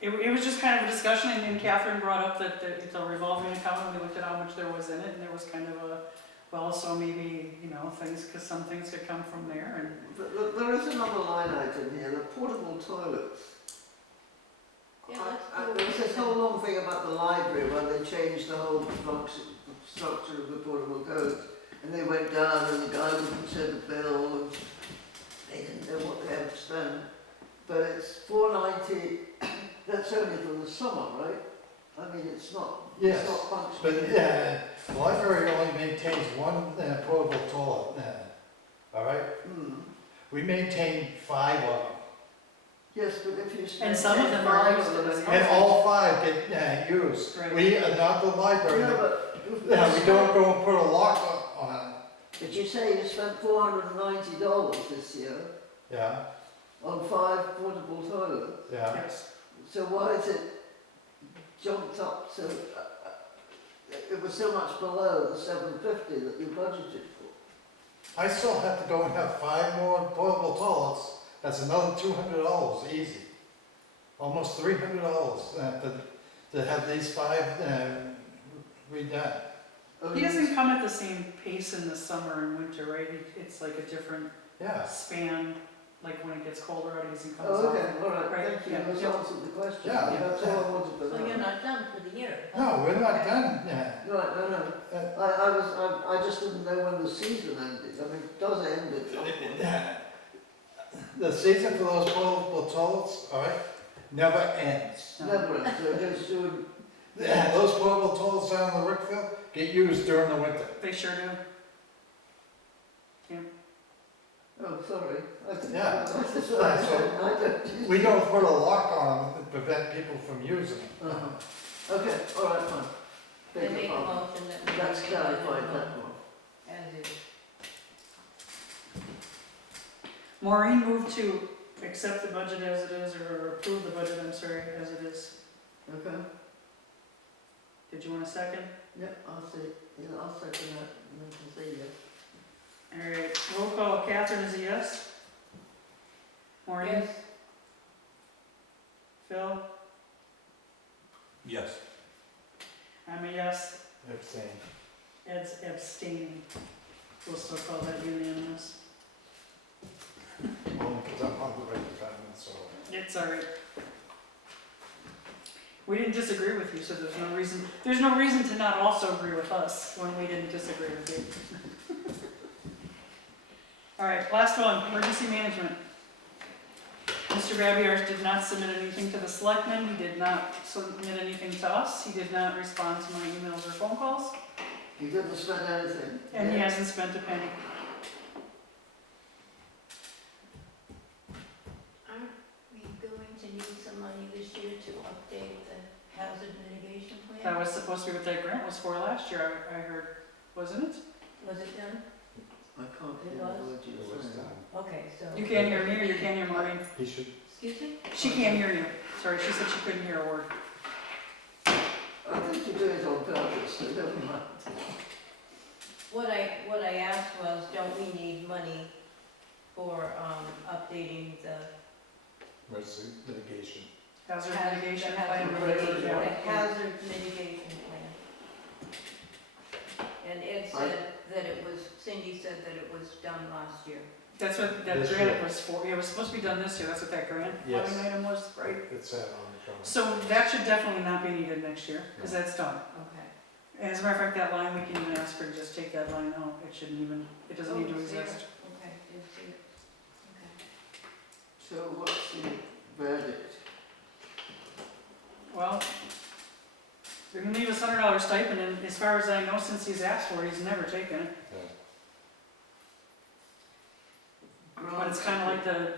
It was just kind of a discussion, and Catherine brought up that it's a revolving account, and we looked at how much there was in it, and there was kind of a, well, so maybe, things, because some things could come from there, and But there is another line item here, the portable toilets. Yeah, let's do There was this it. whole long thing about the library where they changed the whole structure of the portable toilets, and they went down and the guy wouldn't send the bill, and they didn't know what they had to spend. But it's $4.90. That's only for the summer, right? I mean, it's not. Yes, It's not but functioning. the library only maintains one portable toilet, all right? We maintain 5 of them, Yes, but if you spend And some of them are 5 used of them as a well. and year- all 5 get used. Right. We are not the library, No, but we don't go and put a lock on it, But you say you spent $490 this year yeah, on 5 portable toilets. yeah. yes. So why is it jumped up so? It was so much below the $750 that you budgeted for. I still have to go and have 5 more portable toilets, that's another $200 easy. Almost $300 to have these 5 redone. He doesn't come at the same pace in the summer and winter, right? It's like a different Yeah, span, like when it gets colder out, he doesn't come as Oh, okay, often. all right, Right, thank you. yeah, That's yeah. answered the question. Yeah. That's all I wanted to So know. you're not done for the year? no, we're not done yet. Right, no. I just didn't know when the season ended. I mean, it does end at some point. The season for those portable toilets, all right, never ends. Never ends, so it goes through. Yeah, those portable toilets down in the Rickfield get used during the winter. They sure do. Oh, sorry. Yeah. That's all right. So, I don't use we don't put a lock on them to prevent people from using them. Okay, all right, fine. I Beg make your a pardon. motion that we. That's make a clarified budget that one. As is. Maureen moved to accept the budget as it is, or approve the budget, I'm sorry, as it is. Okay, Did you want a second? yeah, I'll second that, and then can say yes. All right, roll call, Catherine is a yes? Maureen? Yes, Phil? Yes. I'm a yes. Abstain. Ed's abstaining. We'll still call that unanimous. Only because I'm on the right department, so. It's all right. We didn't disagree with you, so there's no reason to not also agree with us when we didn't disagree with you. All right, last one, emergency management. Mr. Babiars did not submit anything to the selectmen, he did not submit anything to us, he did not respond to my emails or phone calls, You didn't spend anything? and he Yeah. hasn't spent a penny. aren't we going to need some money this year to update the hazard mitigation plan? That was supposed to be what that grant was for last year, I heard, wasn't it? Was it done? I can't It hear was? the word It you're was saying. done. Okay, so. You can't hear me or you can't hear Maureen? He should, Excuse me? She can't hear you, sorry, she said she couldn't hear a word. I think you do it on purpose, so don't mind. What I asked was, don't we need money for, updating the emergency mitigation. Hazard Haz- mitigation the plan. hazard or whatever, mitigation- yeah. the hazard mitigation plan. And Ed said that it was, Cindy said that it was done last year. That's what that This grant year. was for, it was supposed to be done this year, that's what that grant Yes. line item was, right? It's on the drawing. So that should definitely not be needed next year, because that's done. Okay. And as a matter of fact, that line, we can even ask her to just take that line out, it shouldn't even, it doesn't need to Oh, it's there. exist. Okay, it's here. Okay. So what's the verdict? Well, they're gonna leave us $100 stipend, and as far as I know, since he's asked for it, he's never taken it. But it's kinda like the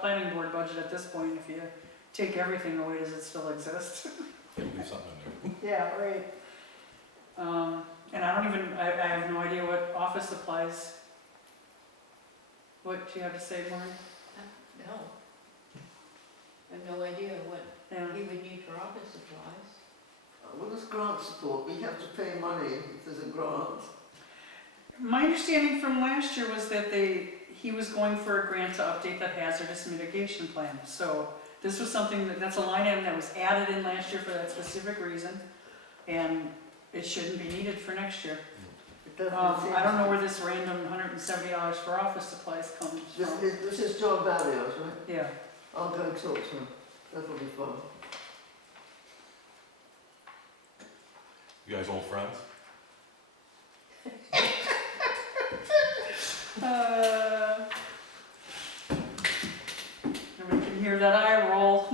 planning board budget at this point, if you take everything away, does it still exist? There'll be something in there. Yeah, right. And I don't even, I have no idea what office supplies. What do you have to say, Maureen? No. I have no idea what Yeah. he would need for office supplies. What does grant support? We have to pay money if there's a grant. My understanding from last year was that he was going for a grant to update the hazardous mitigation plan. So this was something that's a line item that was added in last year for that specific reason, and it shouldn't be needed for next year. It definitely seems. I don't know where this random $170 for office supplies comes from. This is John Barrios, right? Yeah, I'll go and talk to him. That'll be fun. You guys old friends? Nobody can hear that eye roll.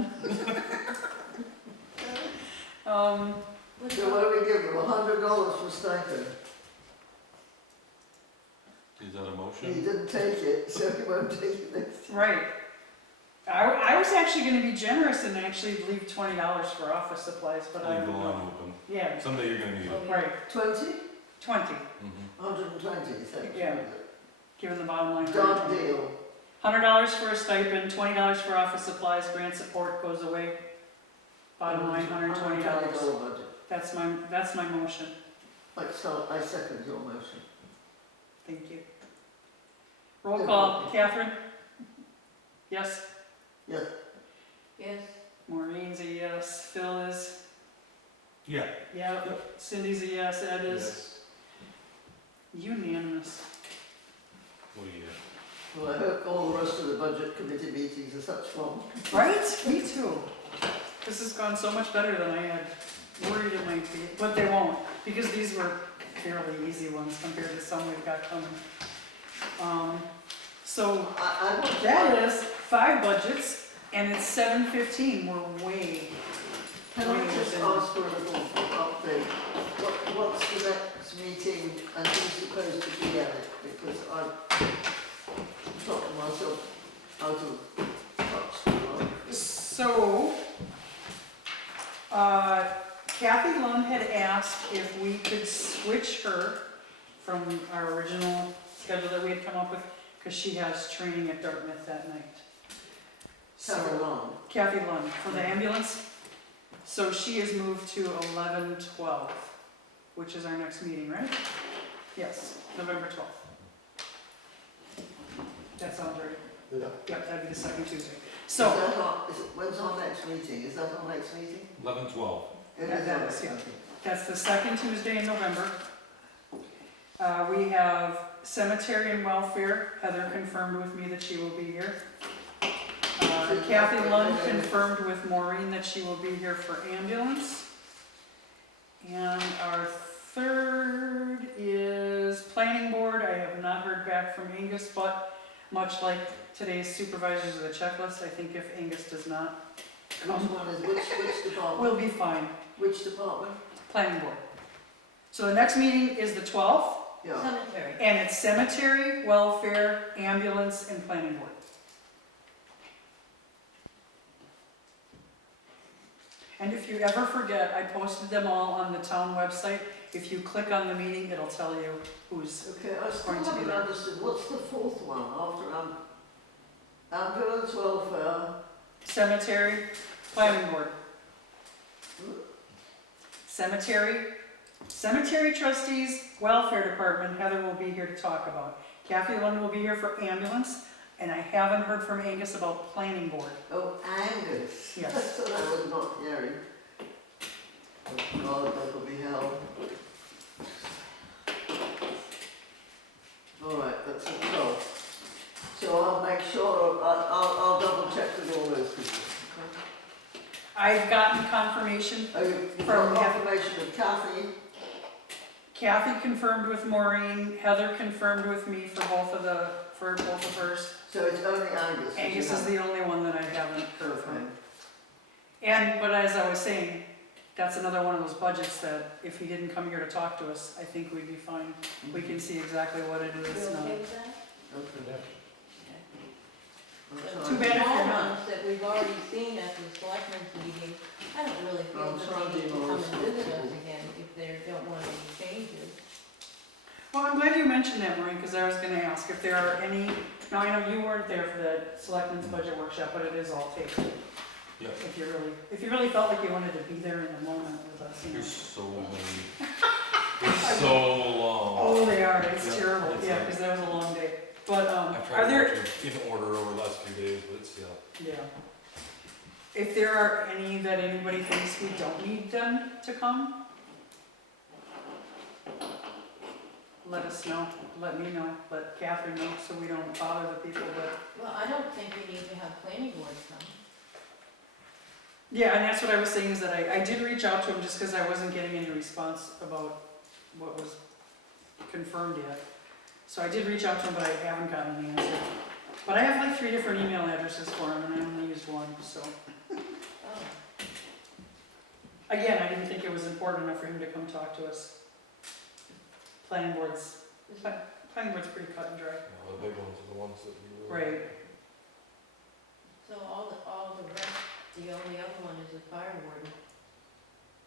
What's So what do we give them, $100 for stipend? Is that a He motion? didn't take it, so he won't take it next time. Right. I was actually gonna be generous and actually leave $20 for office supplies, but I Leave the don't line know. open. Yeah, Someday you're gonna need it. right, 20? 20, Mhm. 120, you think? Yeah. given the bottom line. Done deal. $100 for a stipend, $20 for office supplies, grant support goes away. Bottom line, $120. $120 budget. That's my motion. So I second your motion. Thank you. Roll call, Catherine? Yes? Yes, Yes, Maureen's a yes, Phil is, Yeah. yeah, Cindy's a yes, Ed is Yes. unanimous. What do you? well, I hope all the rest of the budget committee meetings are such fun. Right? Me too. This has gone so much better than I had worried it might be, but they won't, because these were fairly easy ones compared to some we've got coming. So I want that is 5 budgets, and it's 7:15, we're way. Can I just ask for a little update? What's the next meeting and who's supposed to be at it? Because I've gotten myself out of touch. So, Kathy Lund had asked if we could switch her from our original schedule that we had come up with, because she has training at Dartmouth that night. How So, long? Kathy Lund, for the ambulance. So she has moved to 11/12, which is our next meeting, right? Yes, November 12th. That sounds right. Yeah. Yep, that'd be the second Tuesday. So, So, when's our next meeting? Is that our next meeting? 11/12. It Yeah, is that our is, next yeah. meeting. that's the second Tuesday in November. We have cemetery and welfare. Heather confirmed with me that she will be here. Kathy Lund confirmed with Maureen that she will be here for ambulance. And our third is planning board. I have not heard back from Angus, but much like today's supervisors of the checklist, I think if Angus does not Which one is, which department? we'll be fine. Which department? Planning board. So the next meeting is the 12th, Yeah. cemetery. and it's cemetery, welfare, ambulance, and planning board. And if you ever forget, I posted them all on the town website. If you click on the meeting, it'll tell you who's, Okay, I still Going to be haven't there. understood. What's the fourth one after ambulance, welfare? cemetery, planning board. Cemetery trustees, welfare department, Heather will be here to talk about. Kathy Lund will be here for ambulance, and I haven't heard from Angus about planning board. Oh, Angus. Yes. That's what I was not hearing. Oh God, that will be hell. All right, that's a 12. So I'll make sure, I'll double check with all those people. I've gotten confirmation. Oh, you've From got confirmation of Kathy. Kathy confirmed with Maureen, Heather confirmed with me for both of hers. So it's only Angus. that you Angus is have. the only one that I haven't heard from. Okay. But as I was saying, that's another one of those budgets that if he didn't come here to talk to us, I think we'd be fine. We can see exactly what it You is now. okay with that? Okay. I'm The trying Too to- bad if small you're not. ones that we've already seen at the selectmen's meeting, I don't really feel I'm that trying they need to to be come more and visit us responsible. again if they don't want any changes. Well, I'm glad you mentioned that, Maureen, because I was gonna ask if there are any, now I know you weren't there for the selectmen's budget workshop, but it is all taped. Yeah. If you really felt like you wanted to be there in the moment with us, you know. There's so many. They're so long. Oh, they are, it's Yeah, terrible, it's yeah, like- because that was a long day. But, I've are tried there, to in order over the last few days, but it's, yeah. yeah. if there are any that anybody thinks we don't need them to come, let us know, let me know, let Catherine know, so we don't bother the people that. Well, I don't think we need to have planning board come. Yeah, and that's what I was saying, is that I did reach out to him just because I wasn't getting any response about what was confirmed yet. So I did reach out to him, but I haven't gotten an answer. But I have like 3 different email addresses for him, and I only used one, so. Oh, Again, I didn't think it was important enough for him to come talk to us. Planning board's pretty cut and dry. The big ones are the ones that you. Right. so all the rest, the only other one is the fire warden.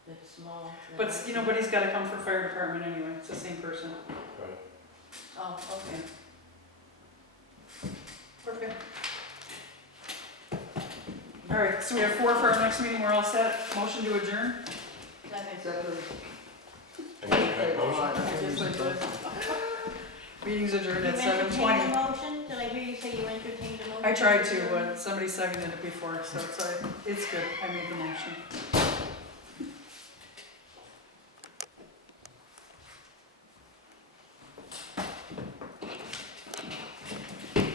That's small. But, but he's gotta come for fire department anyway, it's the same person. Right. Oh, okay. Okay. All right, so we have 4 for our next meeting, we're all set. Motion to adjourn? Second. Second. Make motion. I guess I did. Meeting's adjourned You at entertained 7:20. the motion? Did I hear you say you entertained the motion? I tried to, but somebody seconded it before, so it's good. I made the motion.